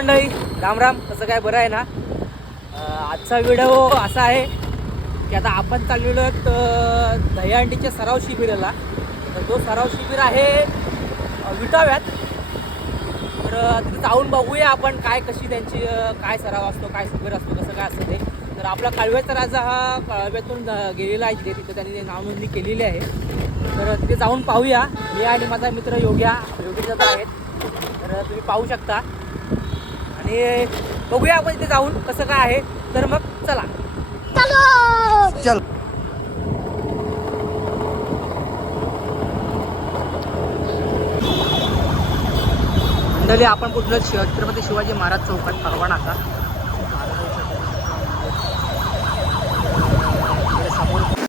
मंडळी राम राम. कसं काय बरं आहे ना? आजचा व्हिडिओ असा आहे की आता आपण चाललेलो आहेत दह्यांडीच्या सराव शिबिराला. तर तो सराव शिबिर आहे विटाव्यात. तर तिथे जाऊन बघूया आपण काय कशी त्यांची काय सराव असतो काय शिबिर असतो कसं काय असतं ते. तर आपला काळव्याचा राजा हा कळव्यातून गेलेला आहे तिथे. तिथं त्यांनी नावनोंदणी केलेली आहे. तर तिथे जाऊन पाहूया. मी आणि माझा मित्र योग्या योगी दादा आहेत. तर तुम्ही पाहू शकता. आणि बघूया आपण तिथे जाऊन कसं काय आहे. तर मग चला. चल! मंडळी आपण कुठलं छत्रपती शिवाजी महाराज चौकात परवाना का समोर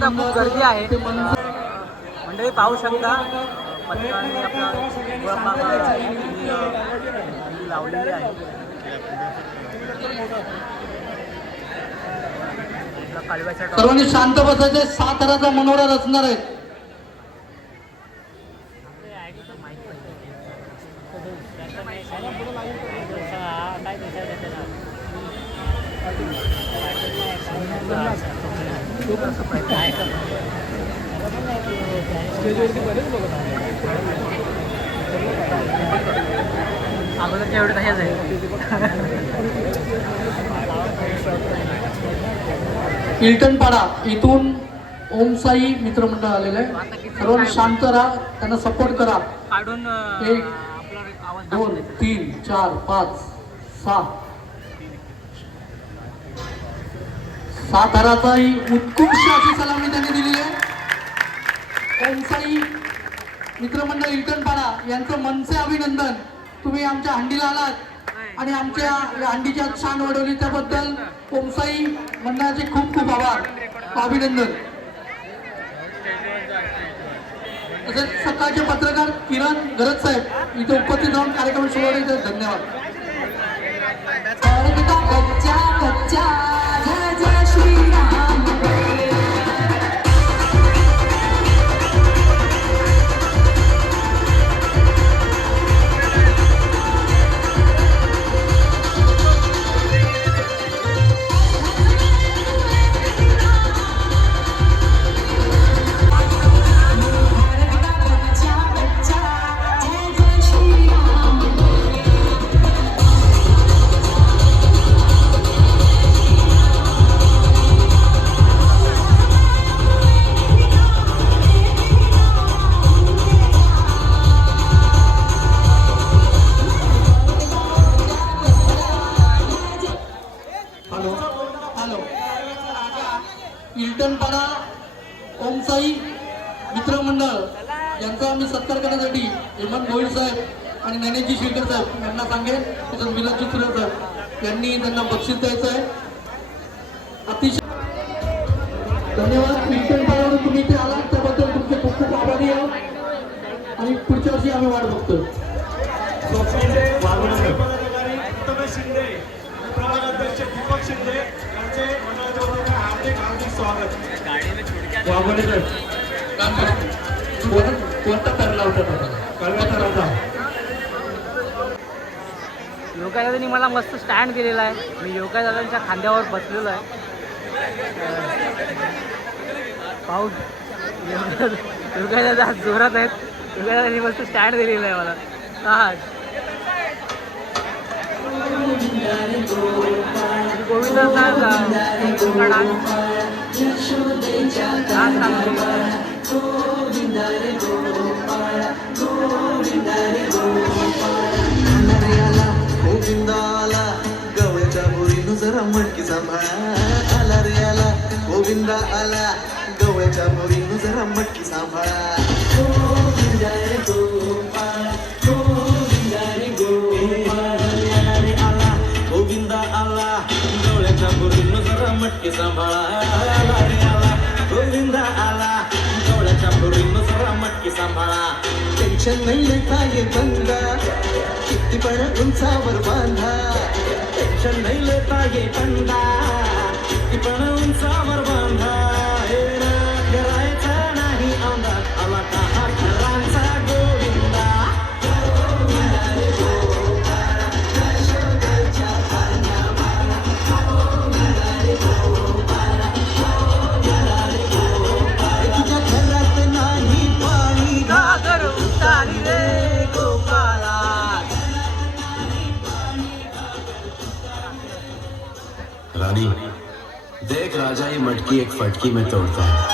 पाहू शकता खूप गर्दी आहे. मंडळी पाहू शकता पथकाने आपला लावलेली आहे. कालव्याच्या सर्वांनी शांत बसायचे सात हराचा मनोरा रचणार आहे. अगोदरच्या एवढे तशाच आहे. इल्टनपाडा इथून ओमसाई मित्रमंडळ आलेलं आहे. सर्वांनी शांत राहा त्यांना सपोर्ट करा. काढून एक, आपला आवाज दोन तीन चार पाच सहा. सात हराचाही उत्कृष्ट अशी सलामी त्यांनी दिलेली आहे. ओमसाई मित्रमंडळ इल्टनपाडा यांचं मनसे अभिनंदन. तुम्ही आमच्या हंडीला आलात. आणि आमच्या या हंडीच्या छान वाढवली त्याबद्दल ओमसाई मंडळाचे खूप खूप आभार. अभिनंदन. तसेच सकाळचे पत्रकार किरण गरज साहेब इथे उपस्थित राहून कार्यक्रम सुरू धन्यवाद. साहेब यांनी त्यांना बक्षीस द्यायचं आहे. अतिशय धन्यवाद. इल्टनपाड्यावरून तुम्ही इथे आलात. त्याबद्दल तुमचे खूप खूप आभारी आहोत. आणि पुढच्या वर्षी आम्ही वाट दीपक शिंदे यांचे हार्दिक हार्दिक स्वागत. कोणता ठरला होता कळव्याचा राजा योगा दादांनी मला मस्त स्टँड दिलेला आहे. मी योगा दादांच्या खांद्यावर बसलेलो आहे. पाहू. योगा दादा आज जोरात आहेत. योगा दादांनी मस्त स्टँड दिलेला आहे मला. हा गोविंद डान्स डान्स गोविंदा आला गवळ्याच्या बोरीनं जरा मटकी सांभाळा आला रे आला. गोविंदा आला गवळ्याच्या बोरीनं जरा मटकी सांभाळा गोविंदा आला गवळ्याच्या बोरीनं जरा मटकी सांभाळा गोविंदा आला गवळ्याच्या बोरीनं जरा मटकी सांभाळा टेन्शन नाही लेता ये बंदा किती पण उंचावर बांधा. टेन्शन नाही लेता ये बंदा किती पण उंचावर बांधा. फटकी एक फटकी में तोड़ता है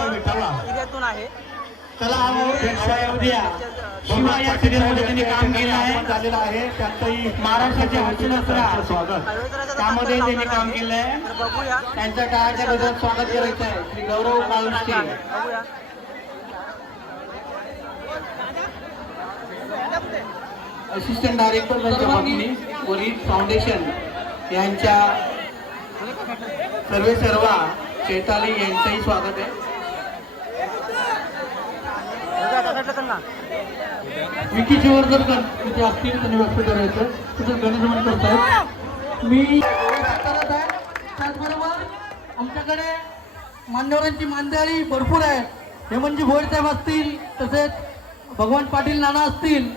आहे. चला उद्या शिवाय या सिरियलमध्ये त्यांनी काम केलं आहे. झालेलं आहे. त्यातही महाराष्ट्राचे हर्षदसरा स्वागत त्यामध्ये त्यांनी काम आहे. केलं आहे. तर बघूया. त्यांच्या गजरात स्वागत करायचं आहे श्री गौरव बघूया. असिस्टंट डायरेक्टर पत्नी फाउंडेशन यांच्या सर्वे सर्वा चैताली यांचंही स्वागत आहे. बघूया, त्याच्यातलं कर जर गण असतील त्यांनी व्यक्त करायचं तसंच गणेश मंडळ साहेब मी करत आहे. त्याचबरोबर आमच्याकडे मान्यवरांची मांदियाळी भरपूर आहे हेमंतजी भोयर साहेब असतील तसेच भगवान पाटील नाना असतील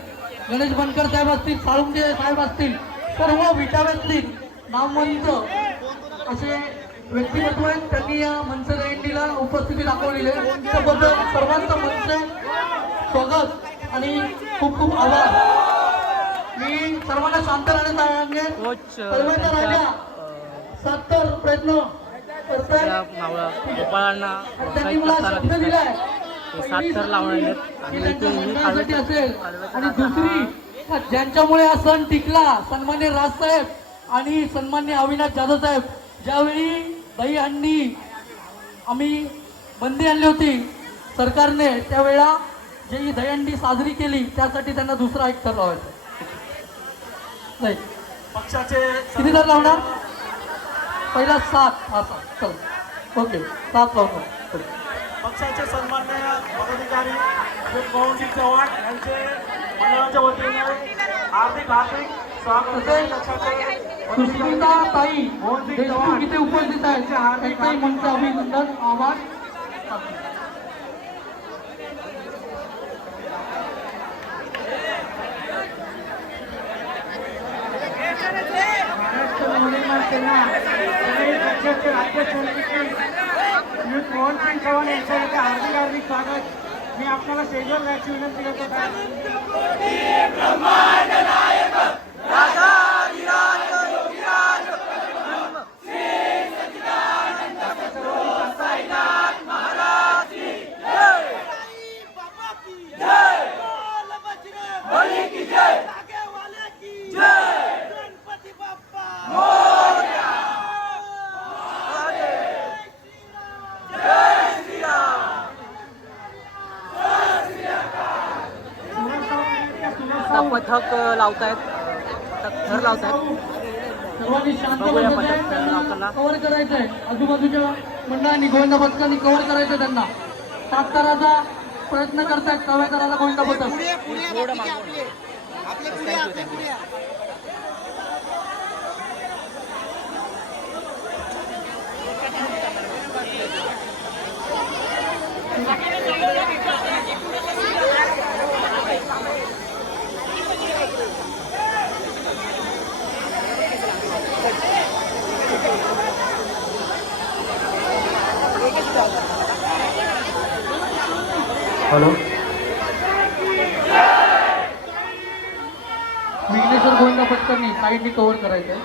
गणेश बनकर साहेब असतील साळुंगे साहेब असतील सर्व विटाव्यातली नामवंत असे व्यक्तिमत्व आहेत. त्यांनी या मनसे जयंतीला उपस्थिती दाखवलेली आहे. त्याबद्दल सर्वांचं मनसे स्वागत आणि खूप खूप आभार. मी सर्वांना शांत राहण्यात राजा अ, सत्तर प्रयत्न आणि त्यांनी मला शब्द दिलाय ही असेल आणि राजा दुसरी हा- ज्यांच्यामुळे हा सण टिकला सन्मान्य राजसाहेब आणि सन्मान्य अविनाश जाधव साहेब ज्यावेळी दहीहंडी आम्ही बंदी आणली होती सरकारने त्यावेळा जे ही दहीहंडी साजरी केली त्यासाठी त्यांना दुसरा एक थर लावायचा नाही. पक्षाचे किती थर लावणार पहिला सात. हा सात. चल. ओके. सात लावणार पक्षाचे सन्माननीय पदाधिकारी पवनसिंग चव्हाण यांचे मंडळाच्या वतीने हार्दिक हार्दिक सुस्मिता ताई देशमुख इथे उपस्थित आहेत. त्यांचाही मनचे अभिनंदन आभार. त्यांना सेना सगळी पक्षाचे राज्य सरचिटणीस श्री मोहनसिंग चव्हाण यांच्या इथे हार्दिक हार्दिक स्वागत. मी आपल्याला सेजल जायची विनंती करतो आता पथक लावतायत. थर लावतायत. सर्वांनी शांत बघूया. पथक लावताना. कव्हर करायचंय. आजूबाजूच्या मंडळांनी गोविंदा पथकांनी कव्हर करायचंय त्यांना. सातकाराचा प्रयत्न करतायत कव्याकाराला गोविंदा पथक थोडं मागून. हॅलो. विघ्नेश्वर गोविंदा पथकांनी साईडनी कव्हर करायचंय.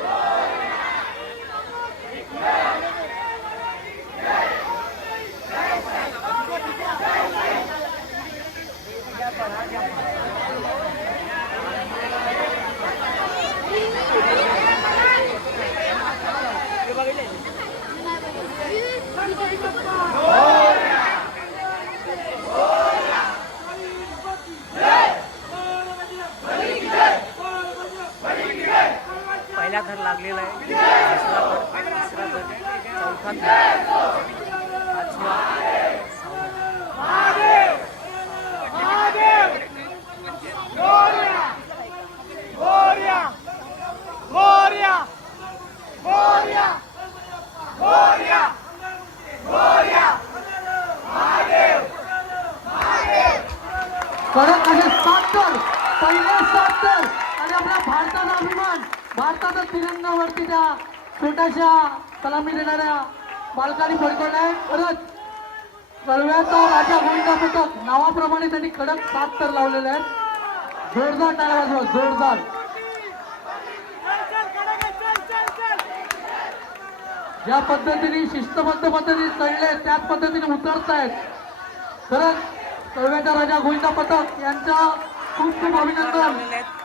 থাকবে ज्या पद्धतीने शिस्तबद्ध पद्धतीने चढले त्याच पद्धतीने उतरतायत. खरंच कळव्याचा राजा गोविंदा पथक यांचा खूप खूप अभिनंदन.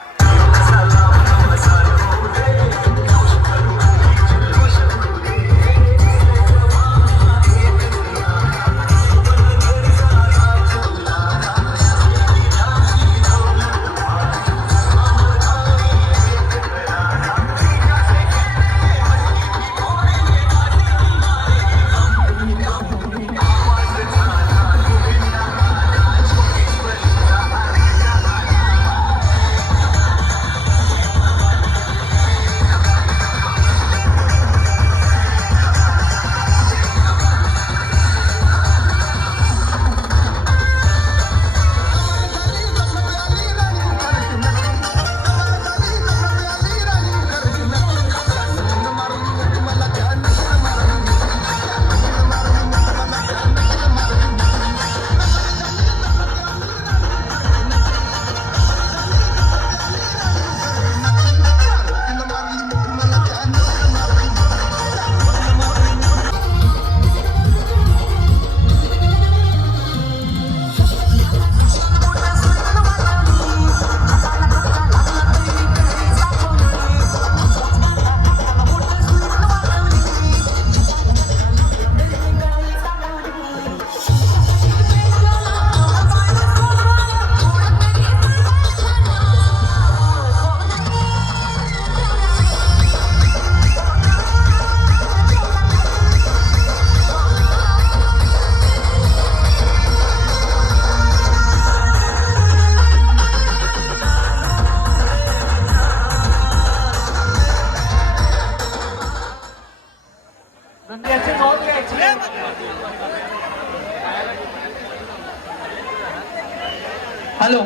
हॅलो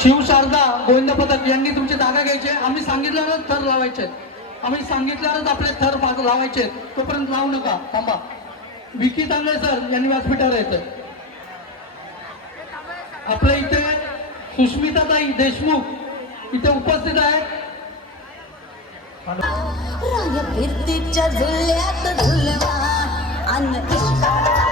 शिवशारदा गोविंद पथक यांनी तुमची जागा घ्यायची आम्ही सांगितल्यावरच थर लावायचे आम्ही सांगितल्यावरच आपले थर माग लावायचे तोपर्यंत लावू नका. थांबा. विकी तांबळे सर यांनी व्यासपीठावर यायचं आपल्या इथे सुष्मिताताई देशमुख इथे उपस्थित आहेत. अन्न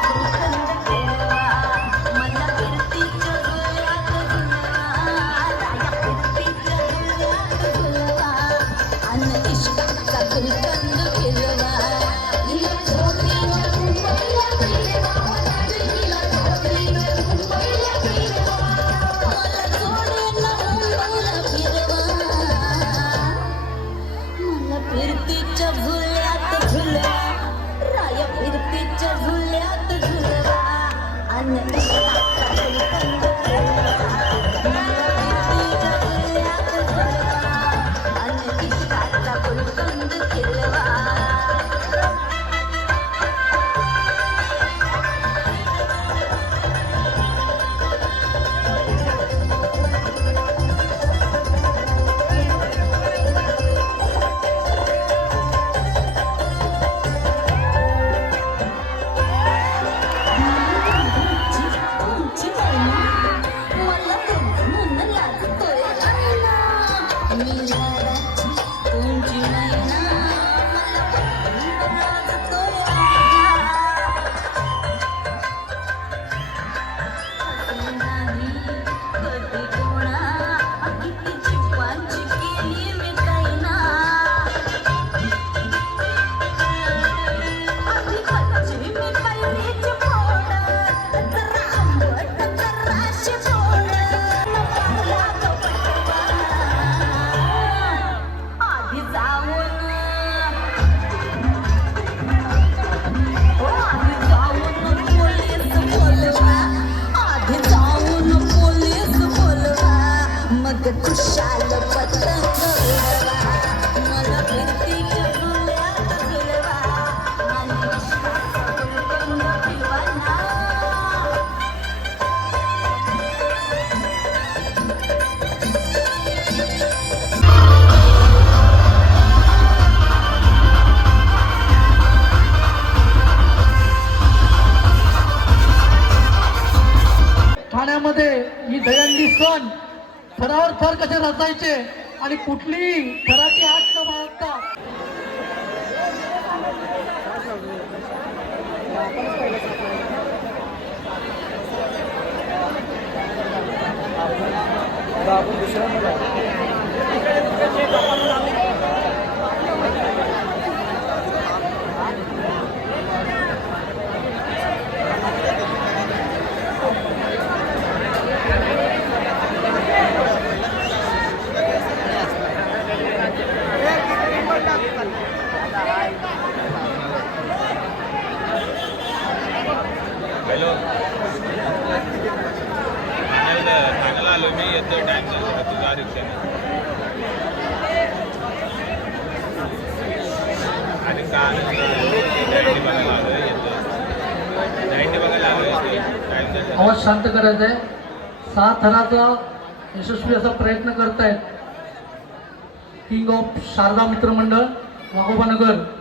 ठाण्यामध्ये ही दयंडी सण थरावर थर कसे रचायचे आणि कुठलीही थराची आठ न बाळगता हॅलो ठाण्याला आलो मी येतो टाईम तुझा रिक्षाने. आणि का बघायला आलो येतो नाईन्टी बघायला आलो आवाज शांत करायचा आहे. सहा थराचा यशस्वी असा प्रयत्न करतायत. किंग ऑफ शारदा मित्रमंडळ वाघोबानगर नगर.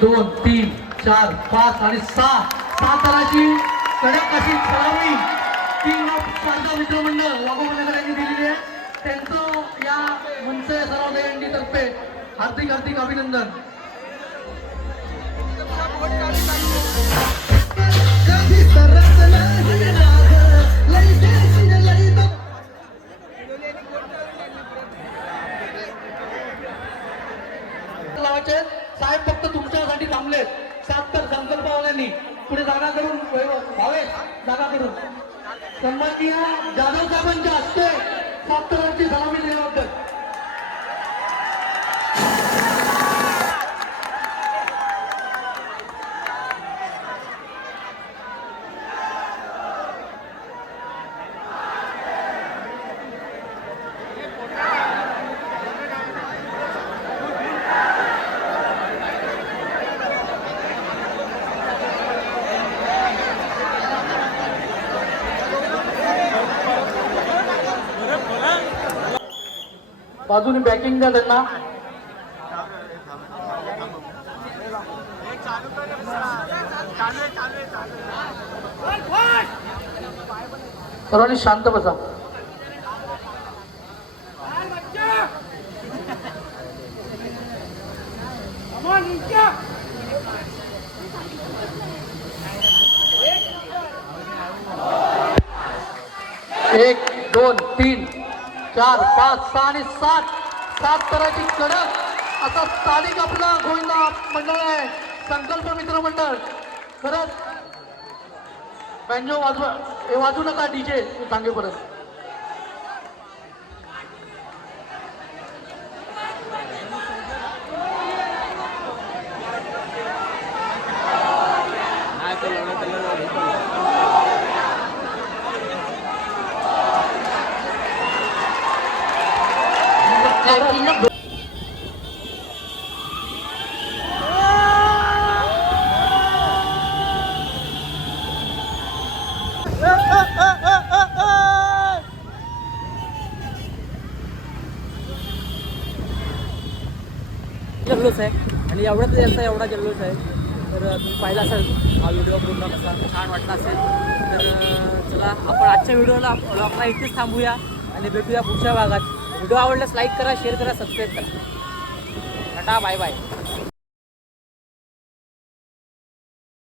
दोन तीन चार पाच आणि सहा. सहा तराची कडक अशी ठरावी किंग ऑफ शारदा मित्रमंडळ वाघोबानगर यांनी दिलेली आहे. त्यांचं या मनसे सराव दहीहंडी तर्फे हार्दिक हार्दिक अभिनंदन. कधी साहेब फक्त तुमच्यासाठी थांबलेत. सात तर संकल्पवाल्यांनी पुढे जागा करून भावे जागा करून. सन्माननीय जाधव साहेबांच्या हस्ते सात तरांची सलामी दिल्याबद्दल. बाजूने बॅकिंग द्या त्यांना सर्वांनी शांत बसा। एक दोन तीन। चार पाच सहा आणि सात. सात तराची कडक. असा स्थानिक आपला गोविंदा मंडळ आहे. संकल्प मित्र मंडळ. खरंच बँजो वाजवा हे वाजू नका डीजे. सांगेपर्यंत जल्लोष आहे. आणि एवढाच यांचा एवढा जल्लोष आहे. तर तुम्ही पाहिला असेल हा व्हिडिओ पूर्ण कसा छान वाटला असेल. तर चला आपण आजच्या व्हिडिओला ब्लॉगला इथेच थांबूया आणि भेटूया पुढच्या भागात. व्हिडिओ आवडल्यास लाईक करा शेअर करा सबस्क्राईब करा. Tata bye bye